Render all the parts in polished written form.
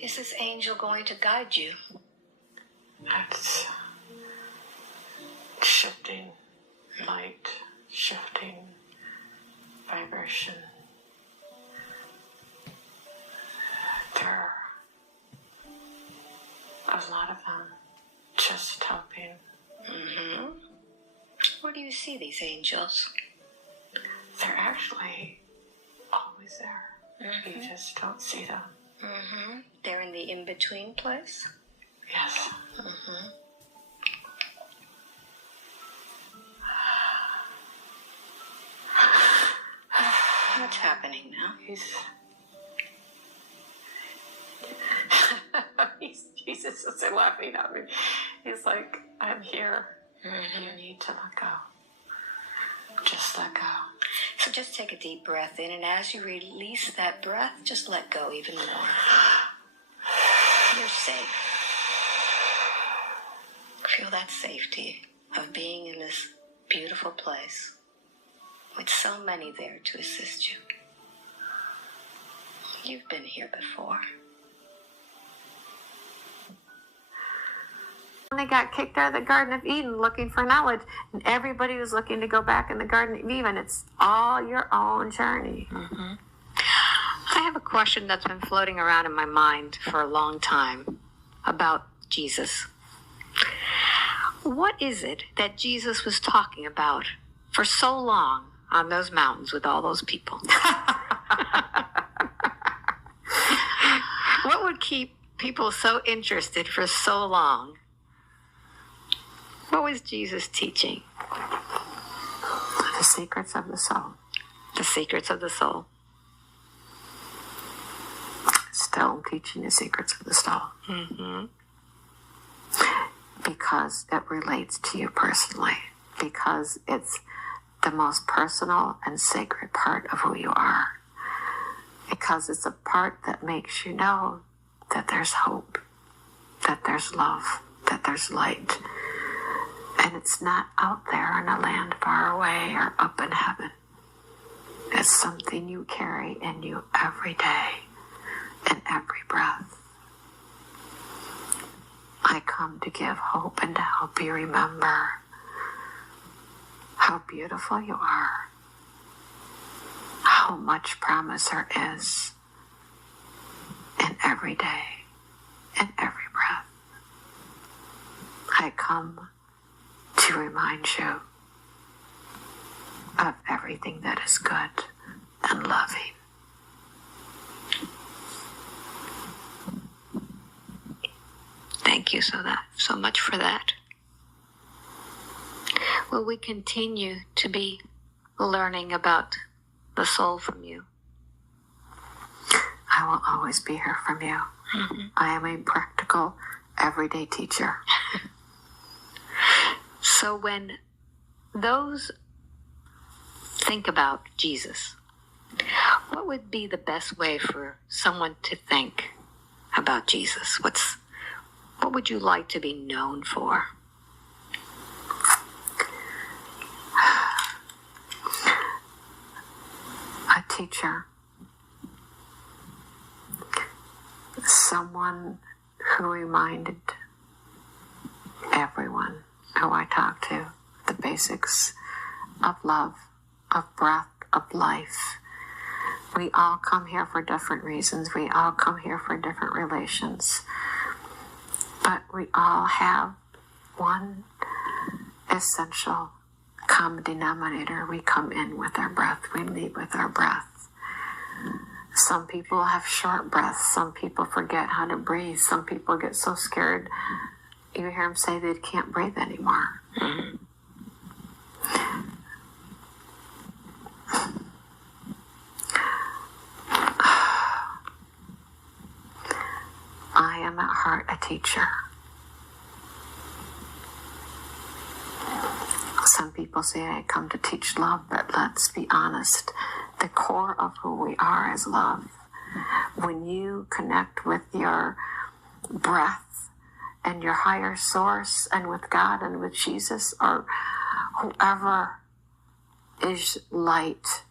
is this angel going to guide you? It's shifting light, shifting vibration. There are a lot of them just helping. Mm-hmm. Where do you see these angels? They're actually always there. Mm-hmm. You just don't see them. Mm-hmm. They're in the in-between place? Yes. Mm-hmm. What's happening now? Jesus is laughing at me. He's like, I'm here. Mm-hmm. You need to let go. Just let go. So just take a deep breath in, and as you release that breath, just let go even more. You're safe. Feel that safety of being in this beautiful place with so many there to assist you. You've been here before. They got kicked out of the Garden of Eden looking for knowledge, and everybody was looking to go back in the Garden of Eden. It's all your own journey. Mm-hmm. I have a question that's been floating around in my mind for a long time about Jesus. What is it that Jesus was talking about for so long on those mountains with all those people? What would keep people so interested for so long? What was Jesus teaching? The secrets of the soul. The secrets of the soul. Still teaching the secrets of the soul. Mm-hmm. Because it relates to you personally. Because it's the most personal and sacred part of who you are. Because it's a part that makes you know that there's hope, that there's love, that there's light. And it's not out there in a land far away or up in heaven. It's something you carry in you every day, in every breath. I come to give hope and to help you remember how beautiful you are, how much promise there is in every day, in every breath. I come to remind you of everything that is good and loving. Thank you so much for that. Will we continue to be learning about the soul from you? I will always be here from you. Mm-hmm. I am a practical, everyday teacher. So when those think about Jesus, what would be the best way for someone to think about Jesus? What would you like to be known for? A teacher. Someone who reminded everyone who I talk to the basics of love, of breath, of life. We all come here for different reasons. We all come here for different relations. But we all have one essential common denominator. We come in with our breath. We leave with our breath. Some people have short breaths. Some people forget how to breathe. Some people get so scared you hear them say they can't breathe anymore. Mm-hmm. I am at heart a teacher. Some people say I come to teach love, but let's be honest. The core of who we are is love. When you connect with your breath and your higher source and with God and with Jesus or whoever is light,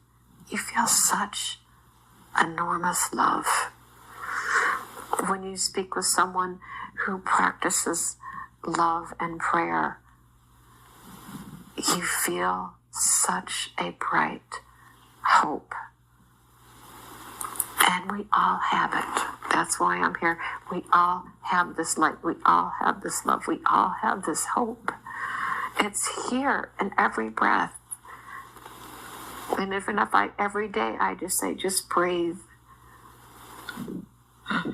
you feel such enormous love. When when you speak with someone who practices love and prayer, you feel such a bright hope. And we all have it. That's why I'm here. We all have this light. We all have this love. We all have this hope. It's here in every breath. And even if every day I just say, just breathe,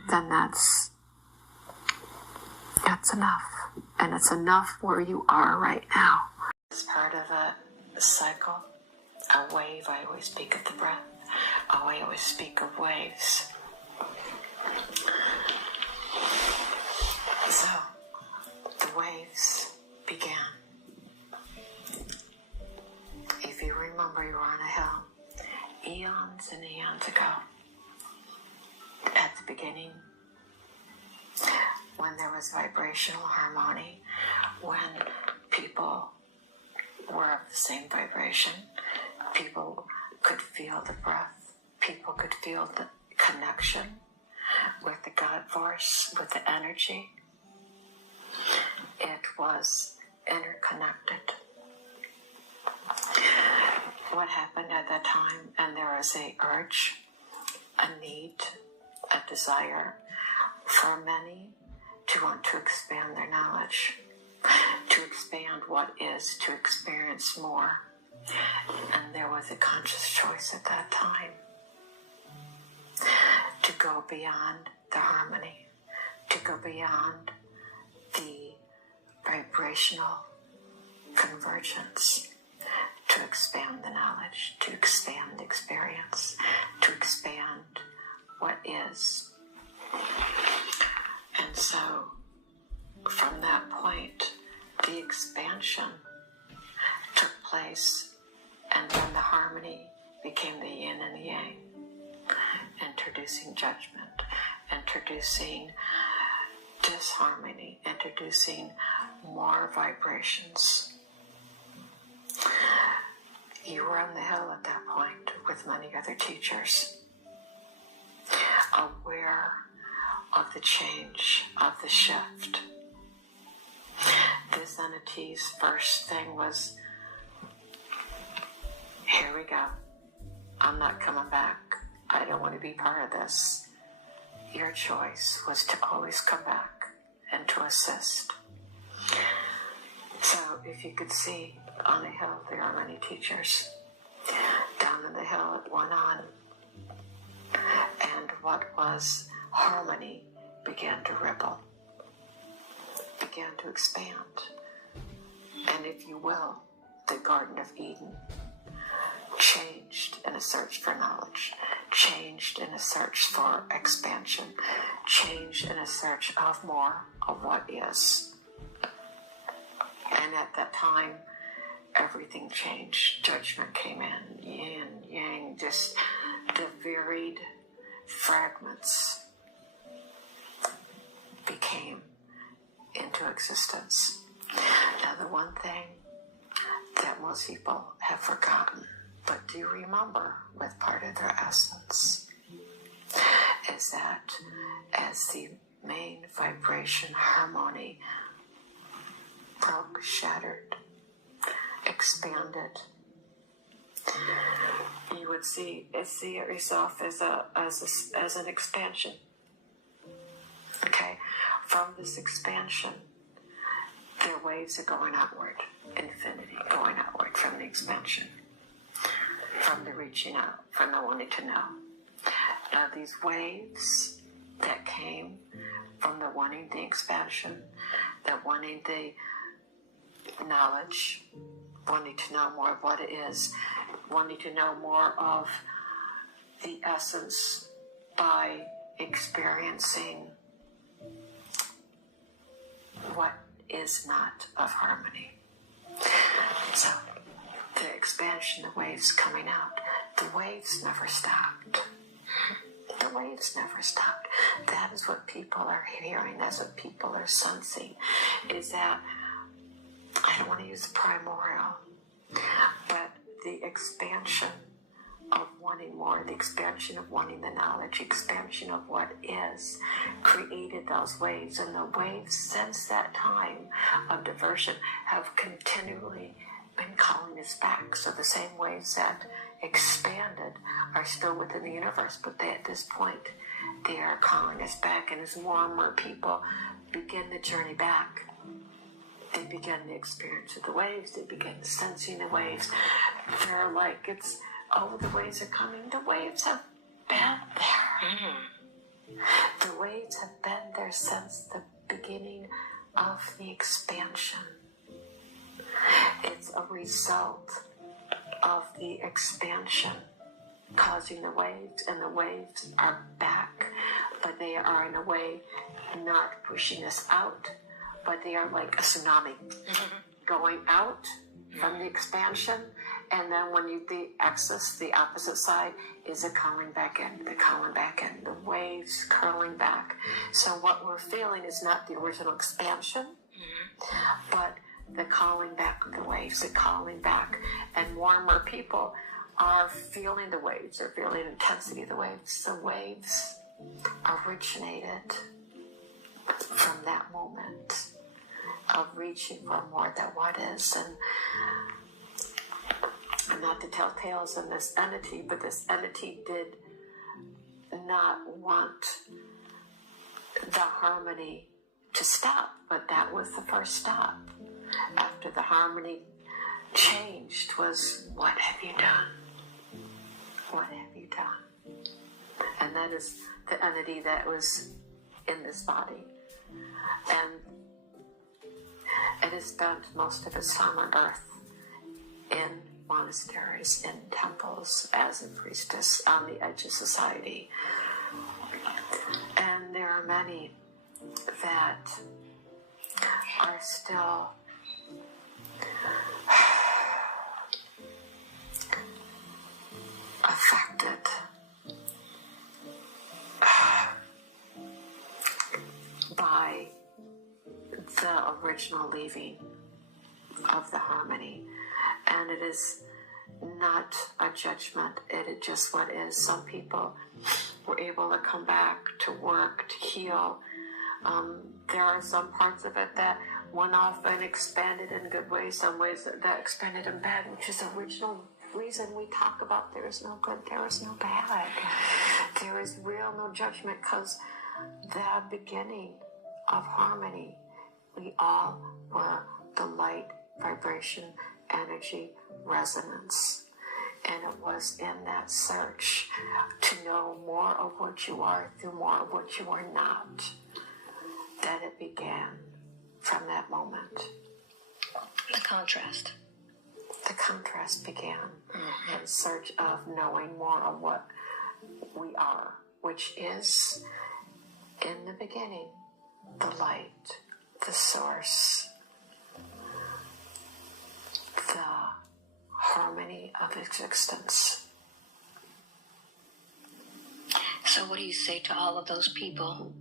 then that's enough. And it's enough where you are right now. It's part of a cycle, a wave. I always speak of the breath. I always speak of waves. So, the waves began. If you remember, you were on a hill eons and eons ago. At the beginning, when there was vibrational harmony, when people were of the same vibration, people could feel the breath, people could feel the connection with the God force, with the energy. It was interconnected. What happened at that time, and there was a urge, a need, a desire for many to want to expand their knowledge, to expand what is, to experience more. And there was a conscious choice at that time to go beyond the harmony, to go beyond the vibrational convergence, to expand the knowledge, to expand the experience, to expand what is. And so, from that point, the expansion took place, and then the harmony became the yin and the yang, introducing judgment, introducing disharmony, introducing more vibrations. You were on the hill at that point with many other teachers, aware of the change, of the shift. This entity's first thing was, here we go. I'm not coming back. I don't want to be part of this. Your choice was to always come back and to assist. So if you could see on the hill, there are many teachers. Down in the hill, it went on. And what was harmony began to ripple, began to expand. And if you will, the Garden of Eden changed in a search for knowledge, changed in a search for expansion, changed in a search of more of what is. And at that time, everything changed. Judgment came in, yin, yang, just the varied fragments became into existence. Now, the one thing that most people have forgotten, but do remember with part of their essence, is that as the main vibration harmony broke, shattered, expanded, you would see yourself as an expansion. Okay, from this expansion, their waves are going outward, infinity going outward from the expansion, from the reaching out, from the wanting to know. Now these waves that came from the wanting the expansion, the wanting the knowledge, wanting to know more of what it is, wanting to know more of the essence by experiencing what is not of harmony. So, the expansion, the waves coming out, the waves never stopped. The waves never stopped. That is what people are hearing, that's what people are sensing, is that, I don't want to use primordial, but the expansion of wanting more, the expansion of wanting the knowledge, expansion of what is, created those waves. And the waves since that time of diversion have continually been calling us back. So the same waves that expanded are still within the universe, but they, at this point, they are calling us back. And as more and more people begin the journey back, they begin the experience of the waves, they begin sensing the waves. They're like, it's, oh, the waves are coming. The waves have been there. The waves have been there since the beginning of the expansion. It's a result of the expansion causing the waves, and the waves are back, but they are in a way not pushing us out, but they are like a tsunami going out from the expansion, and then when you the access the opposite side is a calling back in, the waves curling back. So what we're feeling is not the original expansion, but the calling back of the waves, the calling back, and more people are feeling the waves, they're feeling the intensity of the waves. The waves originated from that moment of reaching for more than what is. And not to tell tales in this entity, but this entity did not want the harmony to stop, but that was the first stop. After the harmony changed was, what have you done? What have you done? And that is the entity that was in this body. And it has spent most of its time on earth in monasteries, in temples, as a priestess on the edge of society. And there are many that are still affected by the original leaving of the harmony. And it is not a judgment, it is just what is. Some people were able to come back to work, to heal. There are some parts of it that went off and expanded in good ways, some ways that expanded in bad, which is the original reason we talk about there is no good, there is no bad. There is real no judgment, because the beginning of harmony, we all were the light, vibration, energy, resonance. And it was in that search to know more of what you are through more of what you are not that it began from that moment. The contrast. The contrast began in search of knowing more of what we are, which is, in the beginning, the light, the source, the harmony of existence. So what do you say to all of those people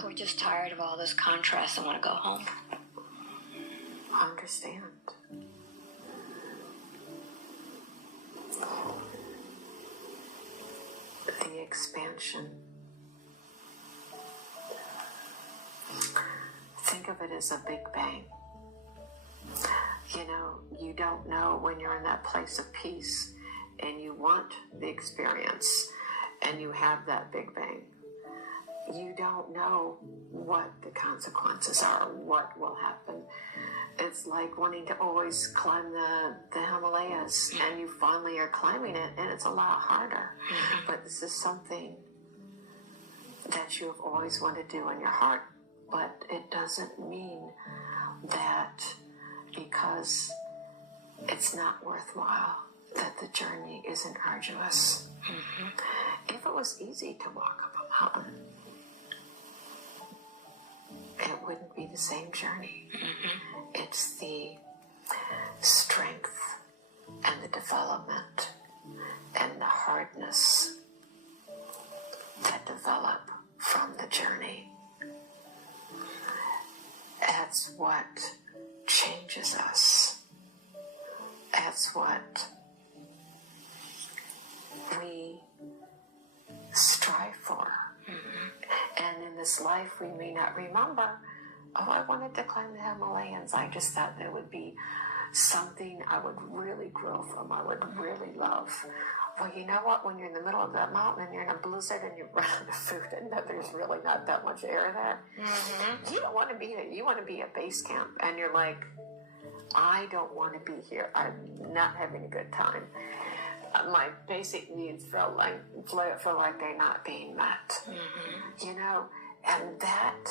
who are just tired of all this contrast and want to go home? Understand. The expansion. Think of it as a big bang. You know, you don't know when you're in that place of peace and you want the experience and you have that big bang. You don't know what the consequences are, what will happen. It's like wanting to always climb the Himalayas, and you finally are climbing it, and it's a lot harder. But this is something that you have always wanted to do in your heart, but it doesn't mean that because it's not worthwhile, that the journey isn't arduous. If it was easy to walk up a mountain, it wouldn't be the same journey. It's the strength and the development and the hardness that develop from the journey. That's what changes us. That's what this life we may not remember, oh, I wanted to climb the Himalayas. I just thought that would be something I would really grow from, I would really love. Well, you know what? When you're in the middle of that mountain and you're in a blizzard and you run out of food and there's really not that much air there, you don't want to be there. You want to be at base camp. And you're like, I don't want to be here. I'm not having a good time. My basic needs feel like they're not being met. You know, and that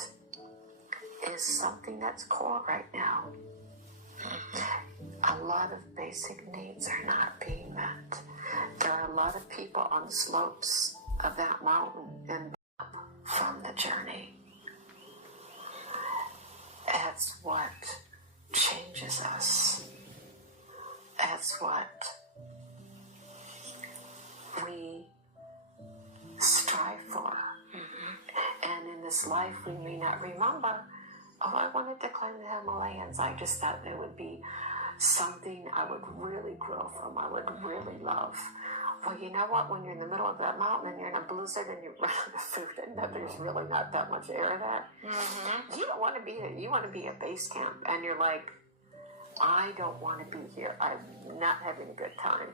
is something that's core right now. A lot of basic needs are not being met. There are a lot of people on the slopes of that mountain and from the journey. That's what changes us. That's what we strive for. And in this life we may not remember, oh, I wanted to climb the Himalayas. I just thought there would be something I would really grow from, I would really love. Well, you know what? When you're in the middle of that mountain and you're in a blizzard and you run out of food and there's really not that much air there, you don't want to be there. You want to be at base camp. And you're like, I don't want to be here. I'm not having a good time.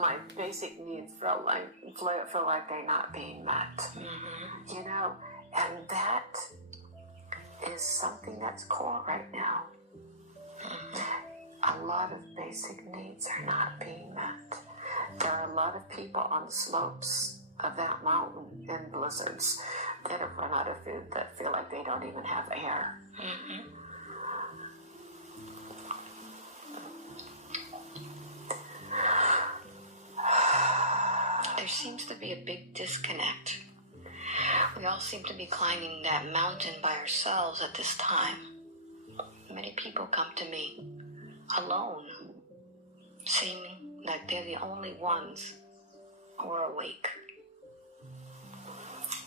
My basic needs feel like they're not being met. You know? And that is something that's core right now. A lot of basic needs are not being met. There are a lot of people on the slopes of that mountain in blizzards that have run out of food that feel like they don't even have air. There seems to be a big disconnect. We all seem to be climbing that mountain by ourselves at this time. Many people come to me alone, seeming like they're the only ones who are awake.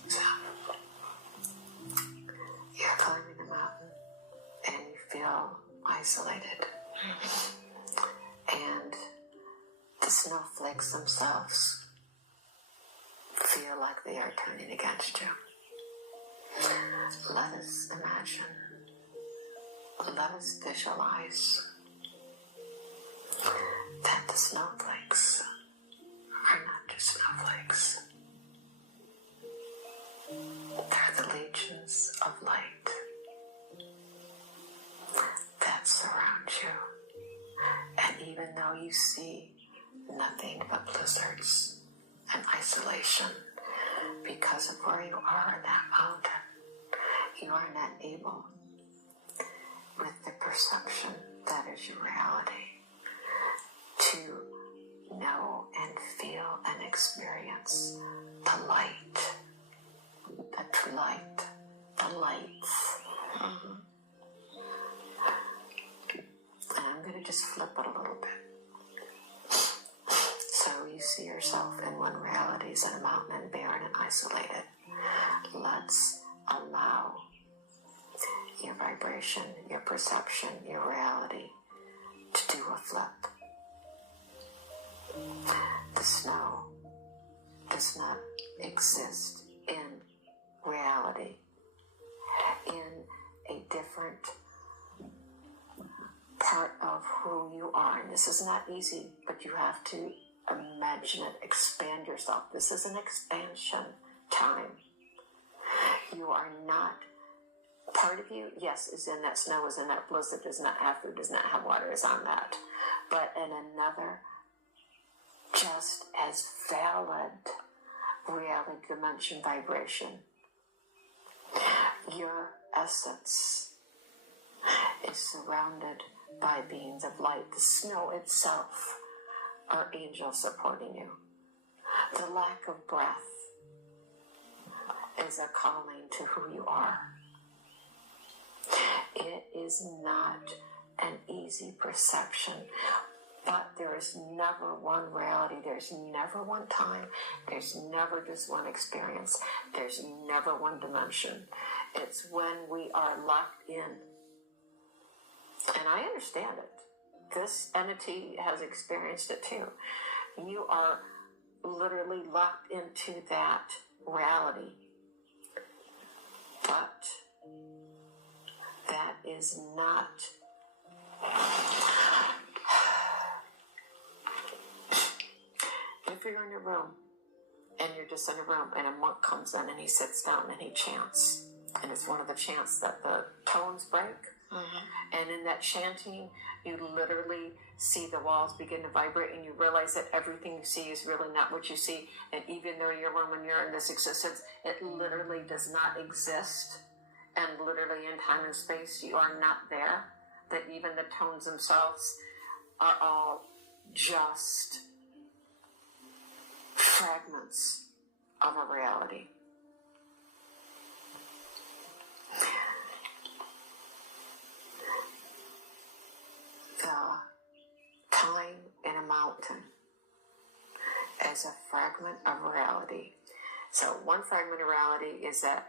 So, you're climbing the mountain and you feel isolated. And the snowflakes themselves feel like they are turning against you. Let us imagine, let us visualize that the snowflakes are not just snowflakes. They're the legions of light that surround you. And even though you see nothing but blizzards and isolation because of where you are in that mountain, you are not able, with the perception that is your reality, to know and feel and experience the light, the true light, the lights. And I'm going to just flip it a little bit. So you see yourself in one reality as in a mountain and barren and isolated. Let's allow your vibration, your perception, your reality to do a flip. The snow does not exist in reality, in a different part of who you are. And this is not easy, but you have to imagine it, expand yourself. This is an expansion time. You are not, part of you, yes, is in that snow, is in that blizzard, does not have food, does not have water, is on that. But in another, just as valid reality dimension vibration, your essence is surrounded by beings of light. The snow itself are angels supporting you. The lack of breath is a calling to who you are. It is not an easy perception, but there is never one reality. There's never one time. There's never just one experience. There's never one dimension. It's when we are locked in. And I understand it. This entity has experienced it too. You are literally locked into that reality. is not if you're in a room and you're just in a room and a monk comes in and he sits down and he chants, and it's one of the chants that the tones break, and in that chanting you literally see the walls begin to vibrate, and you realize that everything you see is really not what you see, and even though you're room and you're in this existence, it literally does not exist, and literally in time and space you are not there, that even the tones themselves are all just fragments of a reality. The time in a mountain as a fragment of reality. So one fragment of reality is that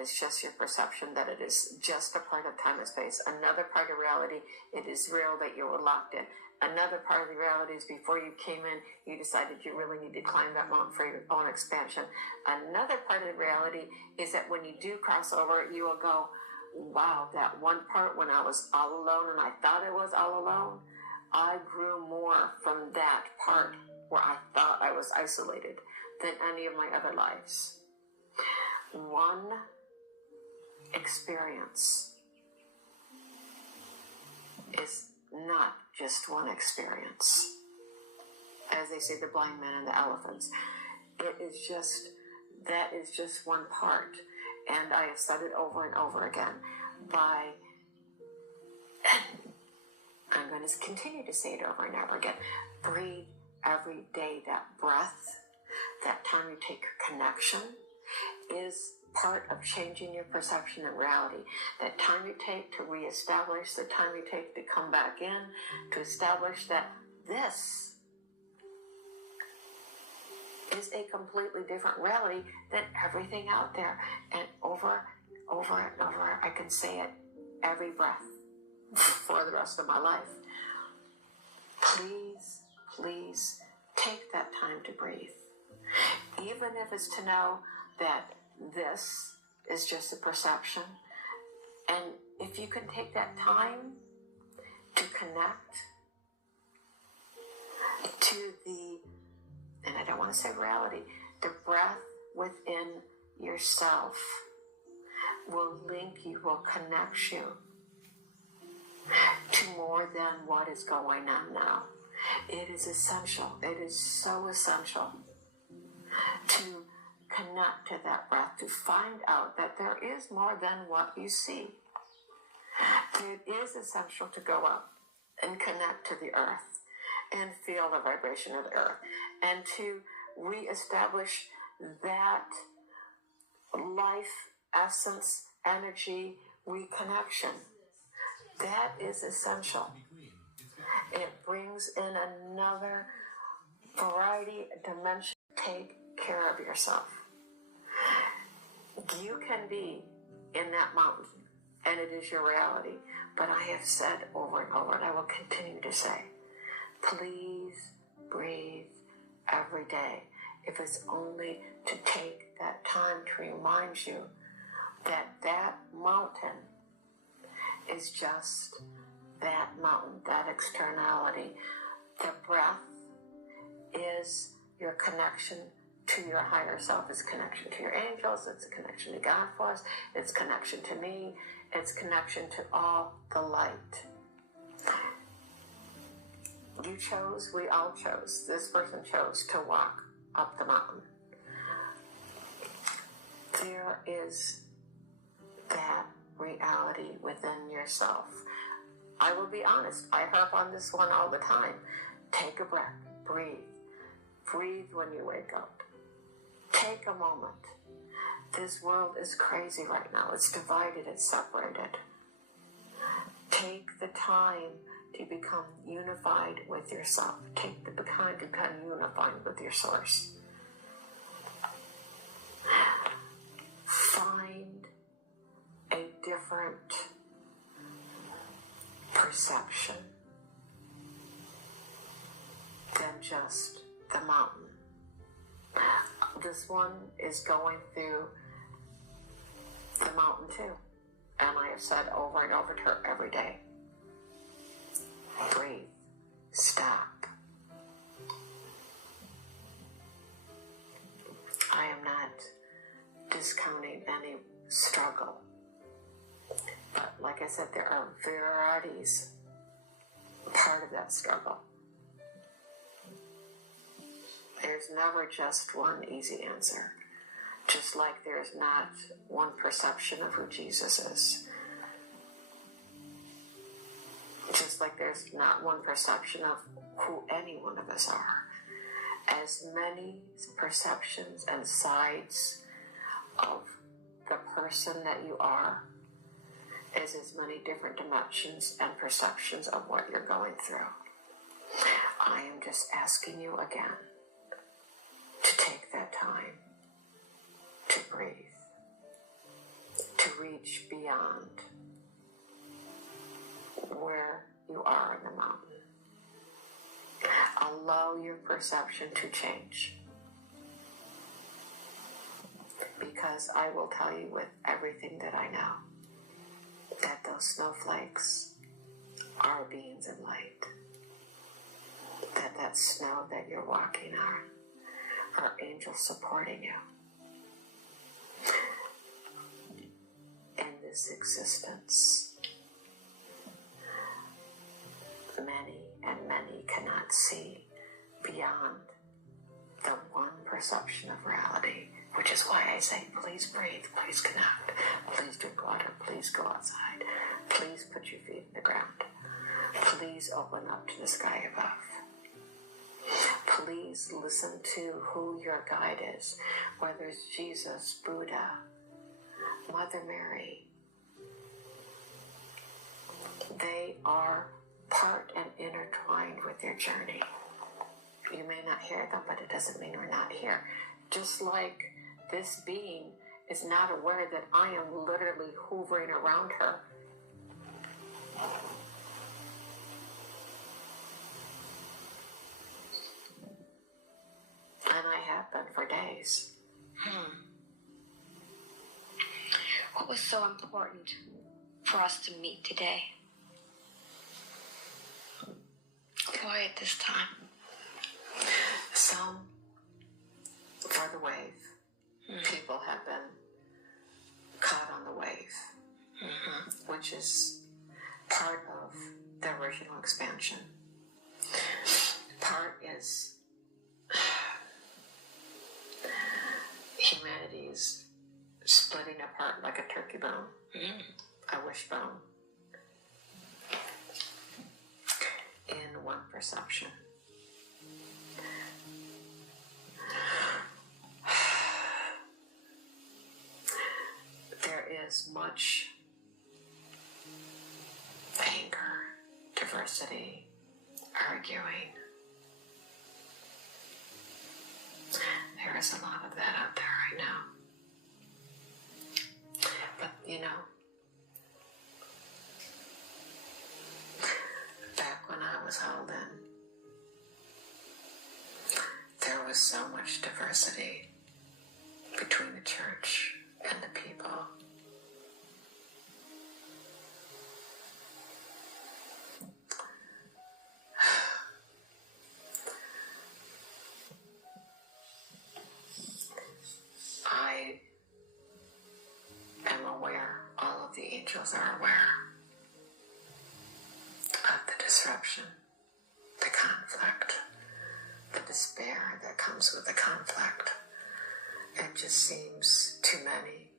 is just your perception, that it is just a part of time and space. Another part of reality, it is real that you were locked in. Another part of the reality is before you came in, you decided you really need to climb that mountain for your own expansion. Another part of the reality is that when you do cross over, you will go, wow, that one part when I was all alone and I thought I was all alone, I grew more from that part where I thought I was isolated than any of my other lives. One experience is not just one experience. As they say, the blind man and the elephants. That is just one part. And I have said it over and over again I'm going to continue to say it over and over again. Breathe every day. That breath, that time you take your connection, is part of changing your perception of reality. That time you take to reestablish, the time you take to come back in, to establish that this is a completely different reality than everything out there. And over and over, I can say it every breath for the rest of my life. Please, please take that time to breathe. Even if it's to know that this is just a perception. And if you can take that time to connect to the, and I don't want to say reality, the breath within yourself will link you, will connect you to more than what is going on now. It is essential. It is so essential to connect to that breath, to find out that there is more than what you see. It is essential to go up and connect to the earth and feel the vibration of the earth, and to reestablish that life, essence, energy reconnection. That is essential. It brings in another variety, dimension. Take care of yourself. You can be in that mountain, and it is your reality. But I have said over and over, and I will continue to say, please breathe every day. If it's only to take that time to remind you that that mountain is just that mountain, that externality. The breath is your connection to your higher self. It's connection to your angels. It's a connection to God for us. It's connection to me. It's connection to all the light. You chose, we all chose, this person chose to walk up the mountain. There is that reality within yourself. I will be honest, I harp on this one all the time. Take a breath, breathe. Breathe when you wake up. Take a moment. This world is crazy right now. It's divided, it's separated. Take the time to become unified with yourself. Take the time to become unified with your source. Find a different perception than just the mountain. This one is going through the mountain too. And I have said over and over to her every day. Breathe. Stop. I am not discounting any struggle. But like I said, there are varieties part of that struggle. There's never just one easy answer. Just like there's not one perception of who Jesus is. Just like there's not one perception of who any one of us are. As many perceptions and sides of the person that you are is as many different dimensions and perceptions of what you're going through. I am just asking you again to take that time to breathe, to reach beyond where you are in the mountain. Allow your perception to change. Because I will tell you with everything that I know, that those snowflakes are beings in light. That snow that you're walking on are angels supporting you. In this existence, many and many cannot see beyond the one perception of reality, which is why I say, please breathe, please connect, please drink water, please go outside, please put your feet in the ground, please open up to the sky above. Please listen to who your guide is, whether it's Jesus, Buddha, Mother Mary. They are part and intertwined with your journey. You may not hear them, but it doesn't mean we're not here. Just like this being is not aware that I am literally hovering around her. And I have been for days. What was so important for us to meet today? Why at this time? Some, for the wave, people have been caught on the wave, which is part of the original expansion. Part is humanity's splitting apart like a turkey bone, a wishbone, in one perception. There is much anger, diversity, arguing. There is a lot of that out there right now. But, back when I was held in, there was so much diversity between the church and the people. I am aware, all of the angels are aware of the disruption, the conflict, the despair that comes with the conflict. It just seems too many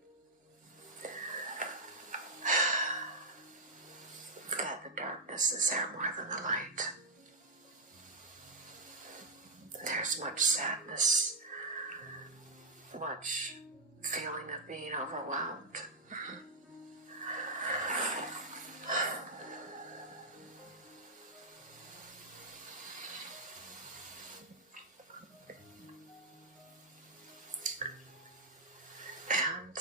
that the darkness is there more than the light. There's much sadness, much feeling of being overwhelmed. And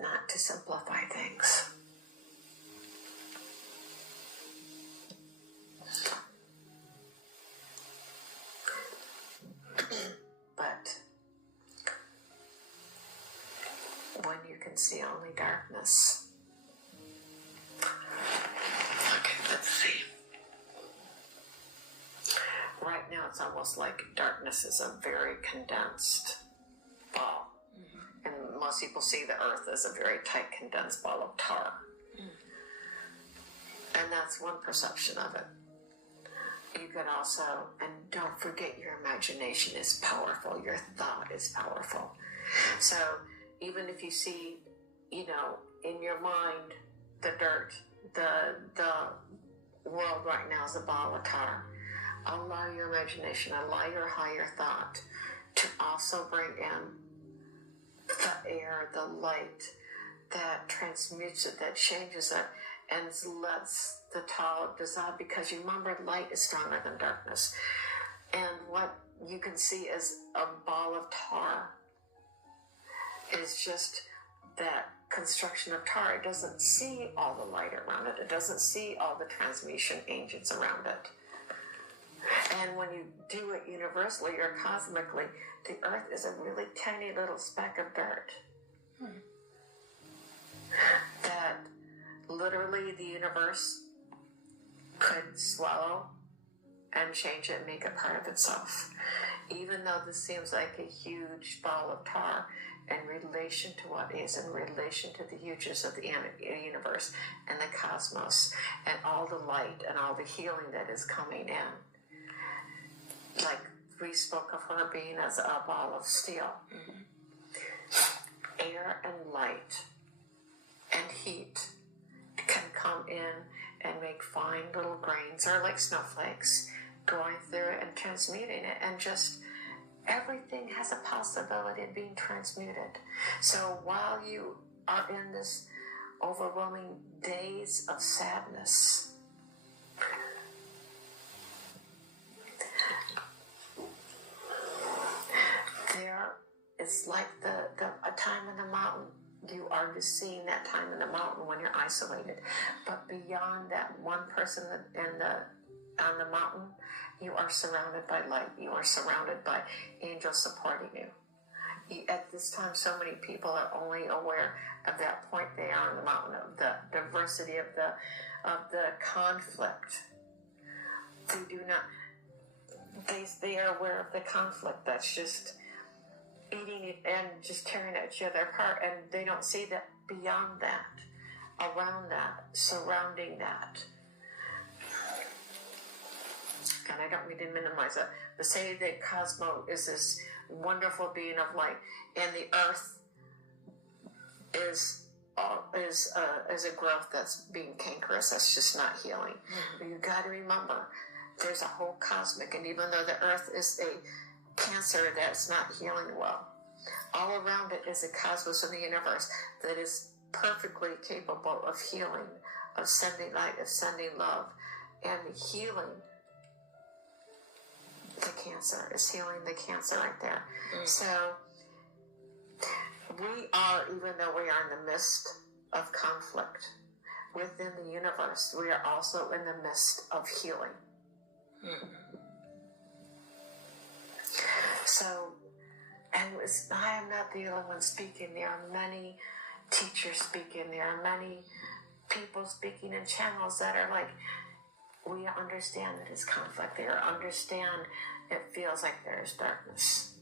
not to simplify things, but when you can see only darkness, see. Right now it's almost like darkness is a very condensed ball. Mm-hmm. And most people see the earth as a very tight condensed ball of tar. And that's one perception of it. You can also, and don't forget, your imagination is powerful. Your thought is powerful. So even if you see, in your mind, the dirt, the world right now is a ball of tar, allow your imagination, allow your higher thought to also bring in the air, the light that transmutes it, that changes it, and lets the tar dissolve, because you remember light is stronger than darkness. And what you can see as a ball of tar is just that construction of tar. It doesn't see all the light around it. It doesn't see all the transmutation agents around it. And when you do it universally or cosmically, the earth is a really tiny little speck of dirt. That literally the universe could swallow and change it and make it part of itself. Even though this seems like a huge ball of tar, in relation to what is, in relation to the hugeness of the universe and the cosmos and all the light and all the healing that is coming in. Like we spoke of her being as a ball of steel. Mm-hmm. Air and light and heat can come in and make fine little grains, or like snowflakes, going through it and transmuting it, and just everything has a possibility of being transmuted. So while you are in this overwhelming days of sadness, there is like a time in the mountain. You are just seeing that time in the mountain when you're isolated. But beyond that one person on the mountain, you are surrounded by light. You are surrounded by angels supporting you. At this time, so many people are only aware of that point they are on the mountain, of the diversity of the conflict. They do not. They are aware of the conflict that's just eating it and just tearing each other apart, and they don't see that beyond that, around that, surrounding that. And I don't mean to minimize it, but say that Cosmo is this wonderful being of light, and the earth is a growth that's being cankerous, that's just not healing. Mm-hmm. But you've got to remember, there's a whole cosmic, and even though the earth is a cancer that's not healing well, all around it is a cosmos in the universe that is perfectly capable of healing, of sending light, of sending love, and healing the cancer. Is healing the cancer right there. Mm. So we are, even though we are in the midst of conflict within the universe, we are also in the midst of healing. Mm. So, and I am not the only one speaking. There are many teachers speaking. There are many people speaking in channels that are like, we understand that it's conflict. They understand it feels like there is darkness.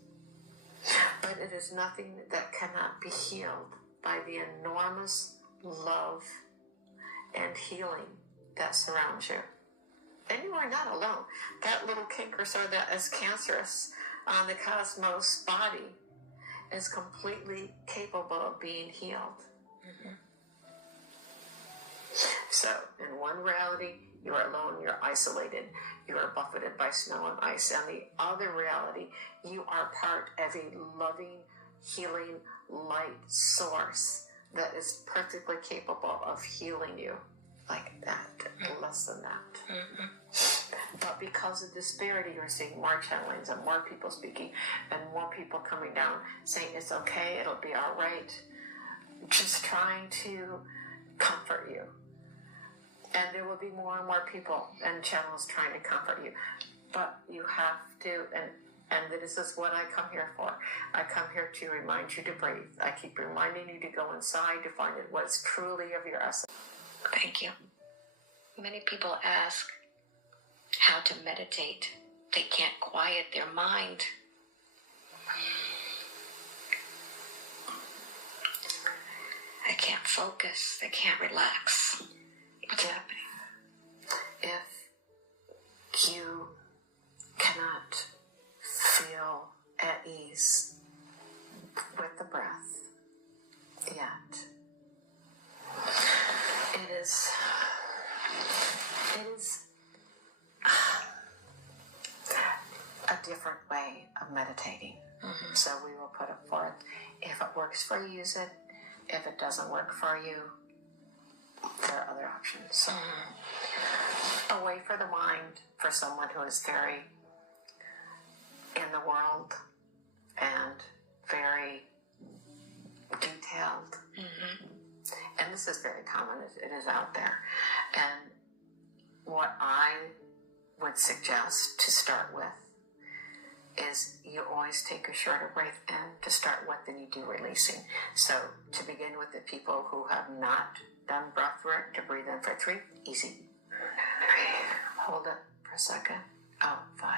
But it is nothing that cannot be healed by the enormous love and healing that surrounds you. And you are not alone. That little cankerous, or that is cancerous on the cosmos body, is completely capable of being healed. Mm-hmm. So, in one reality, you are alone, you're isolated, you are buffeted by snow and ice. And the other reality, you are part of a loving, healing light source that is perfectly capable of healing you like that, less than that. Mm-hmm. But because of disparity, you're seeing more channelings and more people speaking and more people coming down saying it's okay, it'll be all right, just trying to comfort you. And there will be more and more people and channels trying to comfort you. But you have to, and this is what I come here for. I come here to remind you to breathe. I keep reminding you to go inside to find what's truly of your essence. Thank you. Many people ask how to meditate. They can't quiet their mind. They can't focus. They can't relax. What's happening? If you cannot feel at ease with the breath yet, it is a different way of meditating. Mm-hmm. So we will put it forth. If it works for you, use it. If it doesn't work for you, there are other options. So, a way for the mind, for someone who is very in the world and very detailed. Mm-hmm. And this is very common. It is out there. And what I would suggest to start with is you always take a shorter breath in to start with than you do releasing. So to begin with, the people who have not done breath work, to breathe in for 3, easy. Hold it for a second. Out, 5.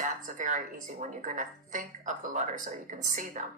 That's a very easy one. You're going to think of the letters so you can see them.